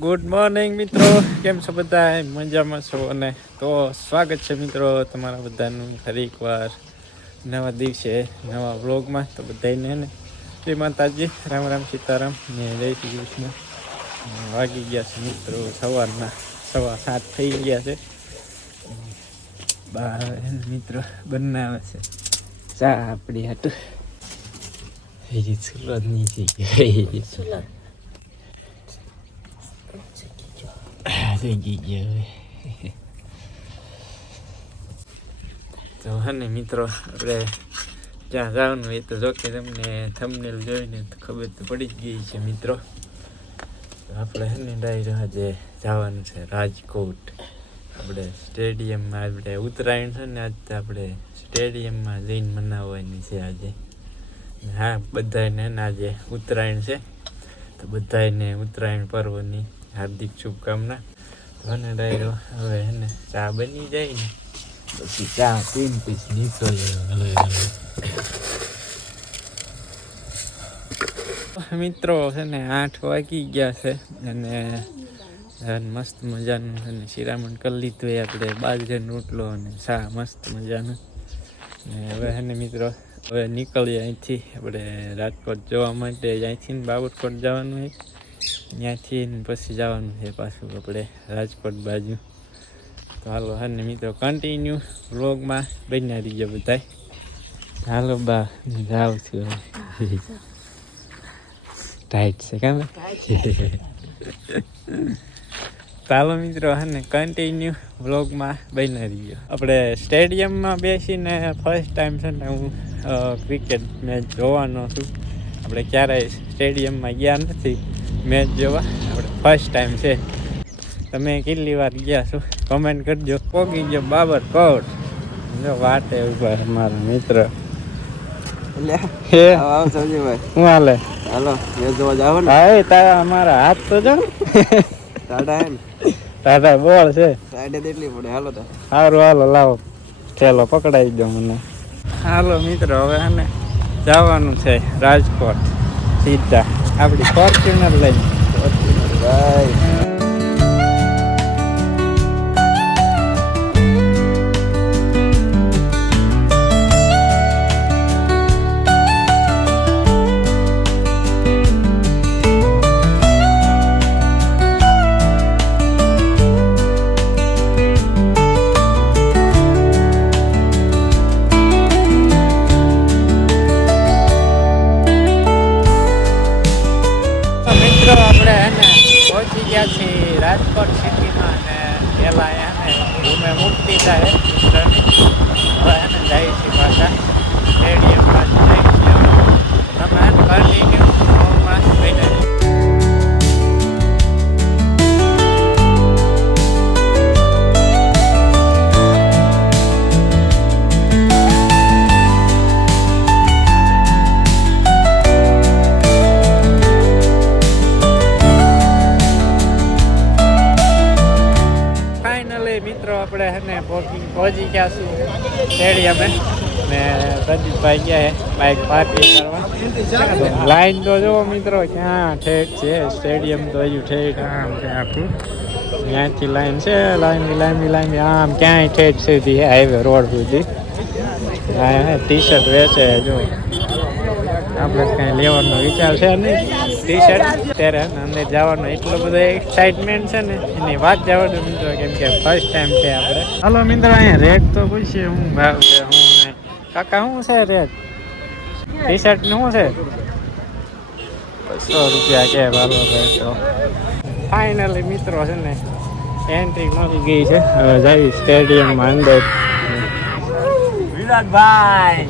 Good morning મિત્રો. કેમ છો બધા? મજામાં છો? અને તો સ્વાગત છે મિત્રો તમારા બધાનું ફરી એકવાર નવા દિવસે નવા વ્લોગમાં. તો બધાને ને? જય માતાજી. રામ રામ સીતારામ. ને જય શ્રી કૃષ્ણ. વાગી ગયા છે મિત્રો સવારના. સવા સાત થઈ ગયા છે. બાર મિત્રો? બનાવે છે. ચા આપણી હાટું. એ સુરતની છે હવે તો હને મિત્રો આપણે જ્યાં જવાનું હોય તો જો તમને થમનેલ જોઈને ખબર તો પડી જ ગઈ છે મિત્રો આપણે હે ને ડાયરો આજે જવાનું છે રાજકોટ આપણે સ્ટેડિયમમાં આપણે ઉત્તરાયણ છે ને આજ આપણે સ્ટેડિયમમાં જઈને મનાવવાની છે આજે હા બધાને આજે ઉત્તરાયણ છે. તો બધાને ઉત્તરાયણ પર્વની હાર્દિક શુભકામના. અને ડાયરો, હવે એને ચા બની જાય ને, પછી ચા પીને પછી નીકળે મિત્રો છે ને આઠ વાગી ગયા છે અને મસ્ત મજાનું અને શિરામણ કરી લીધું આપણે બાજરીનો રોટલો અને ચા, મસ્ત મજાનું. ને હવે છે ને મિત્રો હવે નીકળીએ અહીંથી. આપણે રાજકોટ જવા માટે અહીંથી બાબરકોટ જવાનું છે. ત્યાંથી પછી જવાનું છે પાછું આપણે રાજકોટ બાજુ. તો હાલો હા મિત્રો કન્ટિન્યુ વ્લોગમાં બન્યા રહીએ બધાય. હાલો બા જાઉં છું ટાઈટ છે કેમ ચાલો મિત્રો હે ને કન્ટિન્યુ વ્લોગમાં બની રહીએ આપણે સ્ટેડિયમમાં બેસીને ફર્સ્ટ ટાઈમ છે ને હું ક્રિકેટ મેચ જોવાનો છું. આપણે ક્યારેય સ્ટેડિયમમાં ગયા નથી. મેચ જોવા. આપણે ફર્સ્ટ ટાઈમ છે. તમે કેટલી વાર ગયા છો? કમેન્ટ કરજો. પોગી ગયો બાબર કોટ. જો વાટે ઊભા મારા મિત્ર. હે? હાલે? હાલો મેચ જોવા જાવ ને. હા તારા અમારા હાથ તો જો. ટાટા એમ. છે. સાઈડે તેટલી પડે. હાલો તો. સારું હાલો લાવો. ચેલો પકડાઈ દો મને. હાલો મિત્રો હવે હે જવાનું છે રાજકોટ સીધા. આપણી ફોર્ચ્યુનર લઈને. ભાઈ બાઇક પાર્કિંગ કરવા. લાઈન તો જુઓ મિત્રો ક્યાં ઠેક છે? સ્ટેડિયમ તો હજુ ઠેક આમ છે આખું. ત્યાંથી લાઈન છે લાઈનની લાઈનની લાઈન આમ ક્યાંય ઠેક સુધી હાઈવે રોડ સુધી. હા ટી શર્ટ વેચે જો આપણે કાંઈ લેવાનો વિચાર છે નહીં. ટી શર્ટ ત્યારે અંદર જવાનો એટલો બધો એક્સાઇટમેન્ટ છે ને એની વાત જવાનું મિત્રો કેમ કે ફર્સ્ટ ટાઈમ છે આપણે. હાલો મિત્રો અહીંયા રેટ તો પૂછીએ હું ભાવ છે હું. કાકા શું છે રેટ ટી શર્ટનું શું છે? બસો રૂપિયા કે બાબા ભાઈ તો. ફાઇનલી મિત્રો છે ને એન્ટ્રી મળી ગઈ છે. હવે જઈ સ્ટેડિયમમાં અંદર. વિરાટભાઈ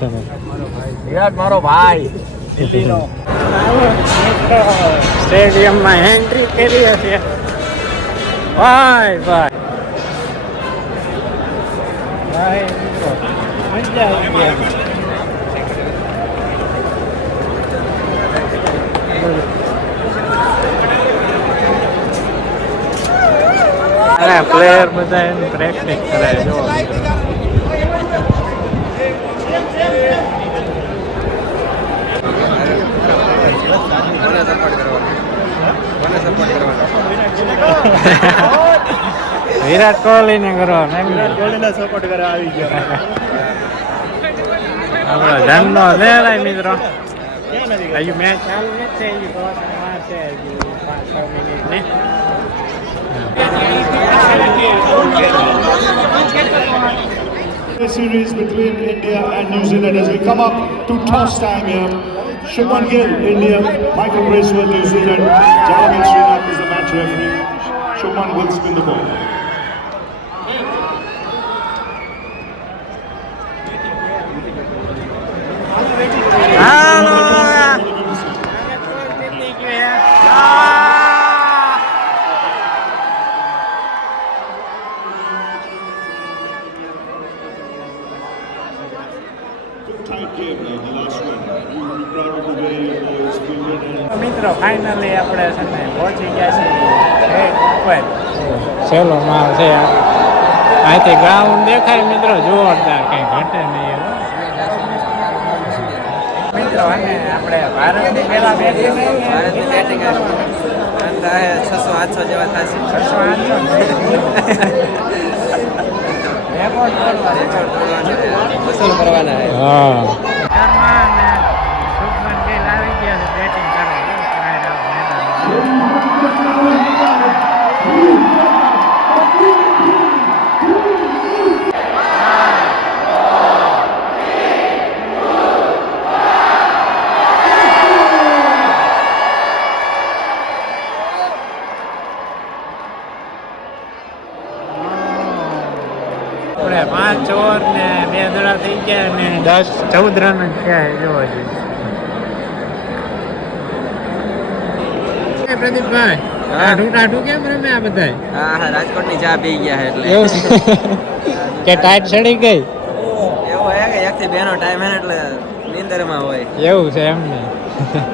વિરાટ મારો ભાઈ. દિલ્હીનો સ્ટેડિયમમાં એન્ટ્રી કરી છીએ ભાઈ ભાઈ. ભાઈ મજા આવી ગઈ. અરે પ્લેયર બધા એની પ્રેક્ટિસ કરે જો કરવાનો વિરાટ કોહલી ને કરો એમ કોહલીને સપોર્ટ કરે આવી ગયો આપણો ઝંડો લેડાય મિત્રો હજુ મેચ ચાલુ નથી થઈ પાંચ છ મિનિટ ને The series between India and New Zealand as we come up to toss time here. Shubman Gill, India, Michael Bracewell, New Zealand, Jalamin Srinath is the match referee. Shubman will spin the ball. અહીંથી ground દેખાય મિત્રો જોરદાર કઈ ઘટે નહીં. મિત્રો આપણે ભારતની પેલા ભારતની બેટિંગ છસો આઠસો જેવા થશે. છસો આઠસો? કરવાના હા. શર્મા અને શુભમન ગિલ આવી ગયા છે બેટિંગ કરવા બહાર આવો મેદાનમાં. આપણે પાંચ ઓવર ને બે દડા થઈ ગયા ને દસ ચૌદ રન થયા છે. જોવા જોઈએ પ્રદીપભાઈ હા. આઠું કેમ રમે આ બધા હા હા રાજકોટની ચા પી ગયા એટલે. એવું કે ટાઈટ ચડી ગઈ? એવું હે કે એકથી બેનો ટાઈમ હે એટલે નીંદરમાં હોય. એવું છે એમ ને.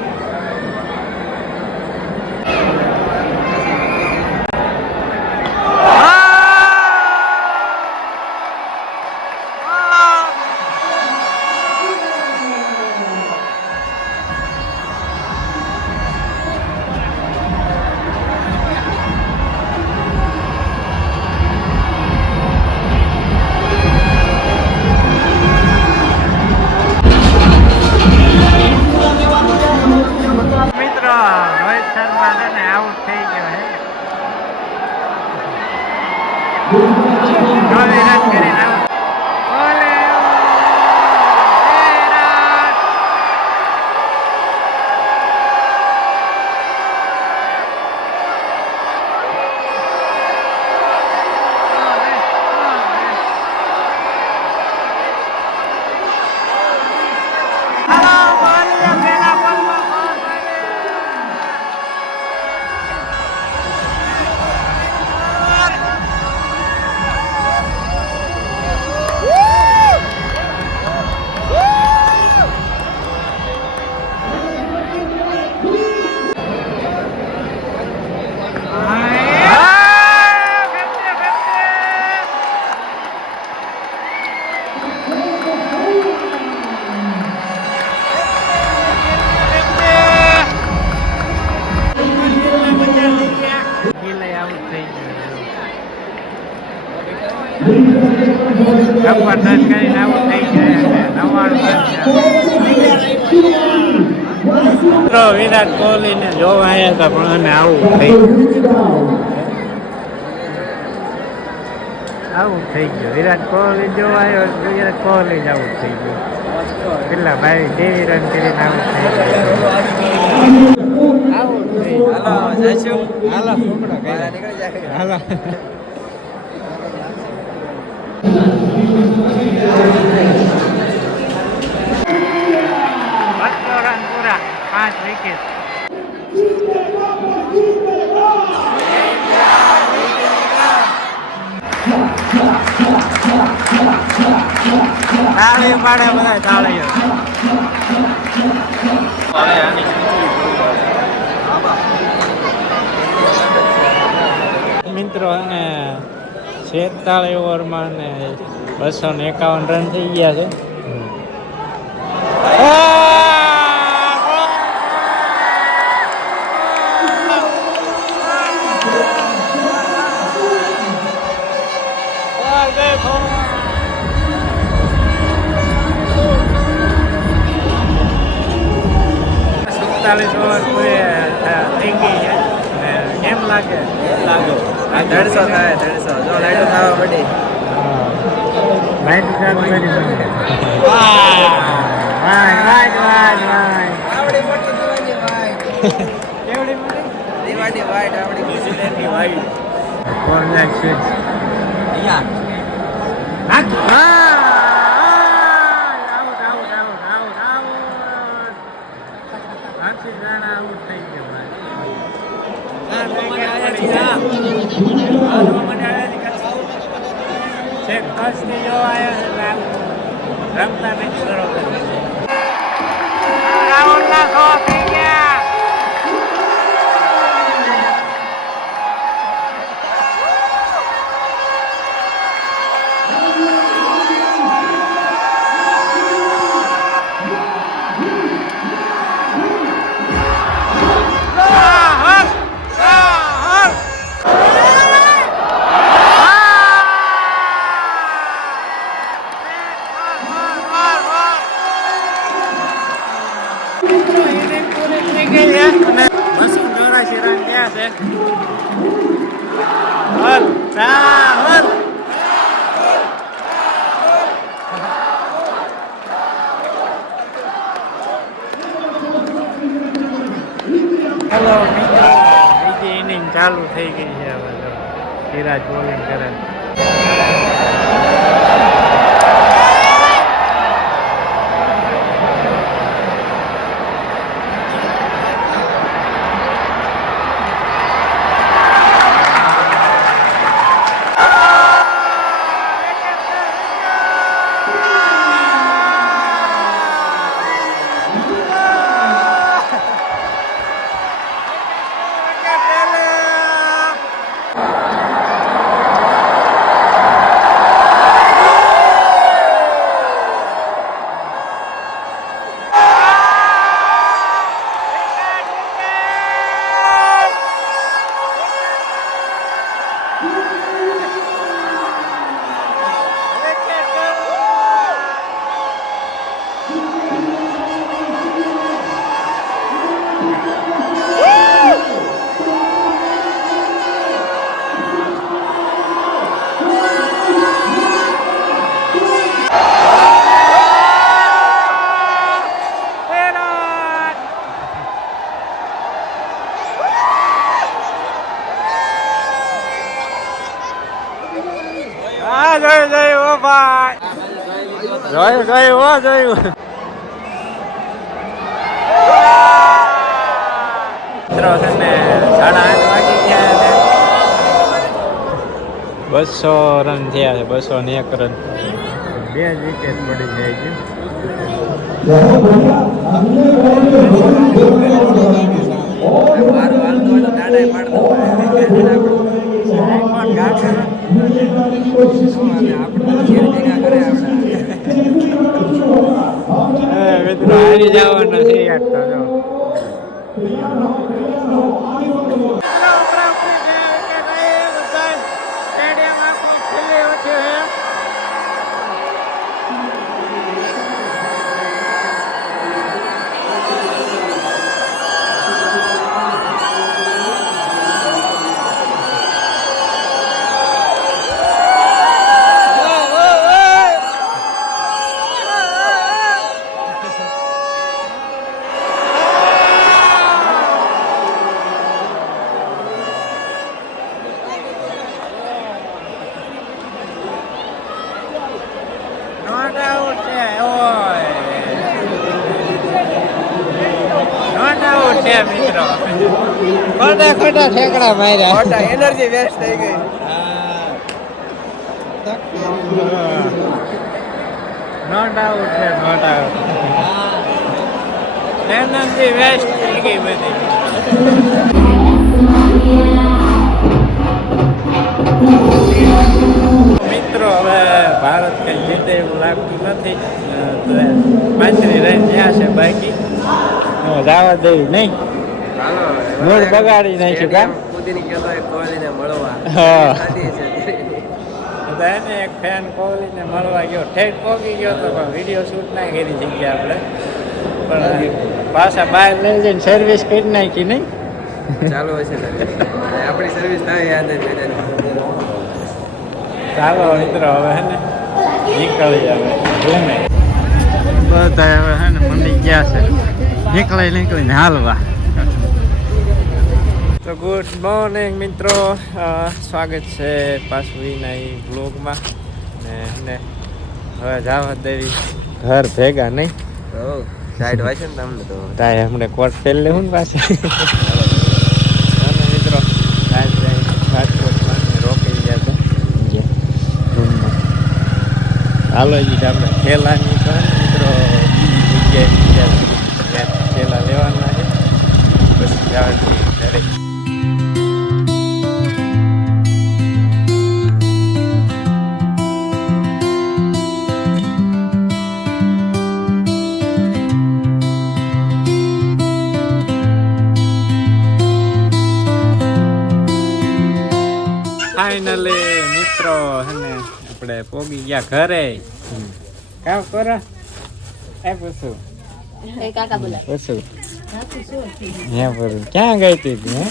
આવું. થઈ આવું થઈ ગયું. વિરાટ કોહલી જો આવ્યો વિરાટ કોહલી જ આવું થઈ ગયું. કેટલા ભાઈ દેવી રન કરીને આવું થઈ ગયું. આવું થઈ હાલો હાલો. પાંચ વિકેટ તાળી પાડે બધા તાળીઓ. મિત્રો, અને છેતાળી ઓવરમાં ને બસો ને એકાવન રન થઈ ગયા છે. લાગે? લાગે. આ દેડસો થાય દેડસો જો લાઈટો થવા પડી લાઈટ ચાલુ કરી દીધી. વાહ. વાહ વાહ વાહ વાહ. આવડી મોટી કેવડી ન્યુઝીલેન્ડની વાઈટ ફોર લાખ સિક્સ અહીંયા out out out out out out આખી જાણા આઉટ થઈ ગયો છેક ફર્સ્ટથી જો આવ્યો છે લાલ રમતા નથી બરોબર રાઉન્ડ નાખો થઈ ગયા રાહુલ હેલો મિત્રો બીજી ઇનિંગ ચાલુ થઈ ગઈ છે હવે સિરાજ બોલિંગ કરે. છે ને સાડા આઠ વાગી ગયા છે બસો રન થયા છે બસો ને એક રન. બે જ વિકેટ પડી જાય છે. મિત્રો હારી જવાનું છે યાર તો જો. નોટ ખોટા ખોટા ઠેકડા માર્યા. ખોટા એનર્જી વેસ્ટ થઈ ગઈ. નોટ આઉટ છે નોટ આઉટ એનર્જી વેસ્ટ થઈ ગઈ બધી. મિત્રો હવે ભારત કઈ જીતે એવું લાગતું નથી. પાંચની રેન્જ ત્યાં છે બાકી. જવા દેવી નહીં. મૂડ બગાડી નાખ્યું કા? કુદીની ગયો કોહલીને મળવા. હા. એને એક ફેન કોહલીને મળવા ગયો. ઠેઠ પહોંચી ગયો તો પણ વીડિયો શૂટ ના કરી જગ્યા આપણે. પણ પાછા બહાર લઈ જઈને સર્વિસ કરી નાખી નહીં. ચાલુ હશે આપણી સર્વિસ ના યાદ જ ચાલો મિત્રો હવે હે ને નીકળી હવે. રૂમે. બધા હવે હે ને મંડી ગયા છે. નીકળી નીકળીને હાલવા. તો ગુડ મોર્નિંગ મિત્રો. સ્વાગત છે પાછું વિના બ્લોગમાં ને ને હવે જાવા દેવી ઘર ભેગા નહીં. સાઈડ હોય છે ને તમને તો? તાય હમણાં કોટ પહેર લેવું ને પાછી. અને મિત્રો રાજકોટમાં ગયા હતા રૂમમાં હાલો જી આપણે થેલાની તો મિત્રો બીજી જગ્યાએ ખેલા લેવાના છે. પછી ફાઇનલી મિત્રો હને આપણે પોગી ગયા ઘરે. કામ કરો? એ પૂછું. એ કાકા બોલા. પૂછું. હે પૂરું ક્યાં ગઈ હતી તું હે?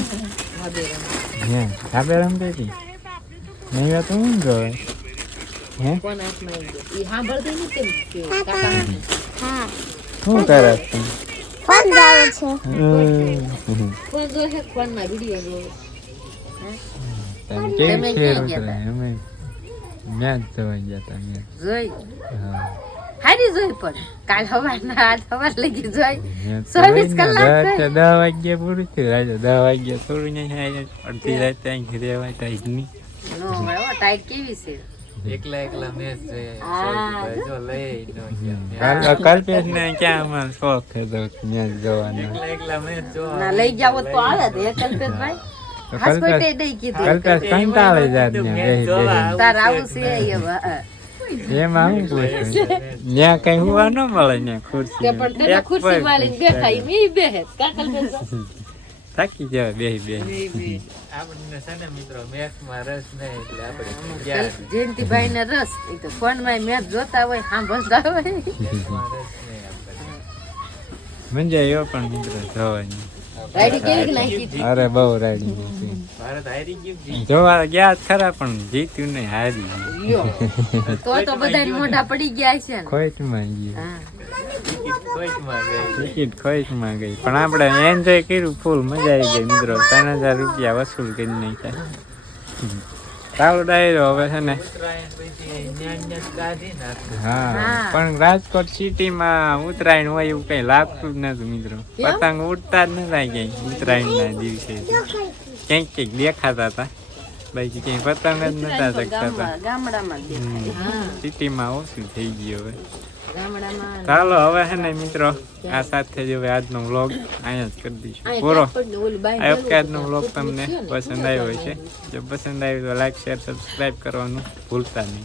હે ધાબે રમતી હતી? નહીં વાત હું ગયો? હે? કે શું કરે તું ફોન આવે છે. હમ. ફોનમાં વિડિયો જોવે તને તમે ક્યાં ફેર ઉતરે અમે મેચ જોવા ગયા હતા મેચ જોઈ? હા. હારી જોઈ પણ. કાલ સવારના આજ સવાર લગી જોઈ. ચોવીસ કલાક દસ વાગ્યે પૂરું થયું. રાજો દસ વાગ્યા થોડું નહીં થાય અડધી રાત ત્યાં રહેવાય ત્યાં નહીં નો ટાઈટ કેવી છે? એકલા એકલા મેચ જો લઈ કાલ કલ્પેશ ને ક્યાં અમારે શોખ થતો મેચ જોવાનો? એકલા મેચ જોવા. લઈ જાવ તો આવે કલ્પેશ કલ્પેશ કંટાળી જાત ને બેહી બેહી તાર આવું છે એમાં હું પૂછું? ત્યાં કઈ હુવા ન મળે ને ખુરશી પણ તે તો ખુરશી વાળીને બેઠા મી બેહે કા થાકી જવાય બેહી બેહી. આપણને છે ને મિત્રો મેચમાં રસ નહીં એટલે આપણે જયંતિભાઈ ને રસ. ઈ તો ફોનમાં મેચ જોતા હોય સાંભળતા હોય. રસ નહીં આપણે. મજા પણ મિત્રો જોવાની અરે બહુ રાડી ભારત હારી ગયું જોવા ગયા ખરા પણ જીત્યું નહીં હારી. તો તો બધા મોઢા પડી ગયા છે. ને ખોટમાં ગયું ટિકિટ ગઈ ગઈ પણ આપણે એન્જોય કર્યું ફૂલ મજા આવી ગઈ મિત્રો. ત્રણ હજાર રૂપિયા વસૂલ કરી નાખ્યા. ચાલો ડાયરો હવે છે ને. ઉત્તરાયણ હા. પણ રાજકોટ સિટીમાં ઉત્તરાયણ હોય એવું કઈ લાગતું જ નથી મિત્રો. પતંગ ઉડતા જ નતા ક્યાંય ઉત્તરાયણના દિવસે. ક્યાંક ક્યાંક દેખાતા હતા. બાકી ક્યાંય પતંગ જ નતા શકતા હતા ગામમાં- ગામડામાં જ દેખાય. હા, સિટીમાં ઓછું થઈ ગયું હવે. ચાલો હવે હે ને મિત્રો આ સાથે જ હવે આજનો વ્લોગ અહીંયા જ કરી દઈશું. પૂરો. આ વખતે આજનો વ્લોગ તમને પસંદ આવ્યો હોય છે જો પસંદ આવ્યો તો લાઈક શેર સબસ્ક્રાઈબ કરવાનું ભૂલતા નહીં.